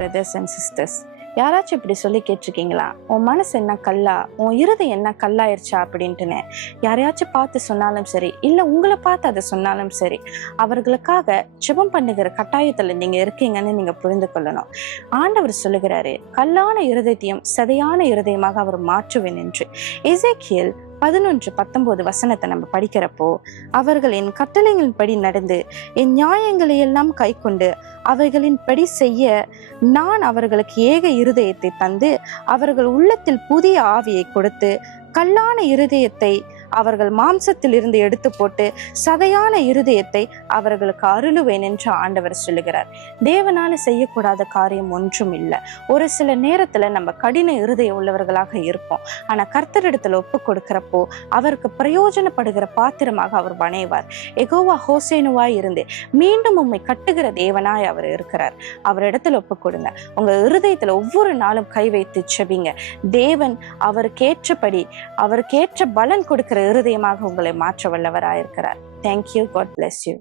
Brothers and sisters, யாராச்சும் இப்படி சொல்லி கேட்டிருக்கீங்களா? உன் மனசு என்ன கல்லா, உன் இருதயம் என்ன கல்லாயிருச்சா அப்படின்ட்டுன்னு யாரையாச்சும் பார்த்து சொன்னாலும் சரி, இல்லை உங்களை பார்த்து அதை சொன்னாலும் சரி, அவர்களுக்காக ஜெபம் பண்ணுகிற கட்டாயத்துல நீங்க இருக்கீங்கன்னு நீங்க புரிந்து கொள்ளணும். ஆண்டவர் சொல்லுகிறாரு, கல்லான இருதயத்தையும் சதையான இருதயமாக அவர் மாற்றுவேன் என்று. எசேக்கியேல் 11:19 நம்ம படிக்கிறப்போ, அவர்கள் என் கட்டளைகளின் படி நடந்து என் நியாயங்களை எல்லாம் கை கொண்டு அவைகளின் படி செய்ய நான் அவர்களுக்கு ஏக இருதயத்தை தந்து அவர்கள் உள்ளத்தில் புதிய ஆவியை கொடுத்து கல்லான இருதயத்தை அவர்கள் மாம்சத்தில் இருந்து எடுத்து போட்டு சதையான இருதயத்தை அவர்களுக்கு அருளுவேன் என்று ஆண்டவர் சொல்லுகிறார். தேவனால செய்யக்கூடாத காரியம் ஒன்றும் இல்லை. ஒரு சில நேரத்துல நம்ம கடின இருதயம் உள்ளவர்களாக இருப்போம். ஆனா கர்த்தரிடத்துல ஒப்பு கொடுக்கிறப்போ அவருக்கு பிரயோஜனப்படுகிற பாத்திரமாக அவர் வணைவார். யெகோவா ஹோசேனுவாய் இருந்து மீண்டும் உம்மை கட்டுகிற தேவனாய் அவர் இருக்கிறார். அவர் இடத்துல ஒப்பு கொடுங்க. உங்க இருதயத்துல ஒவ்வொரு நாளும் கை வைத்து செபிங்க. தேவன் அவருக்கேற்றபடி அவருக்கேற்ற பலன் கொடுக்கிற இருதயமாக உங்களை மாற்ற வல்லவராயிருக்கிறார். Thank you. God bless you.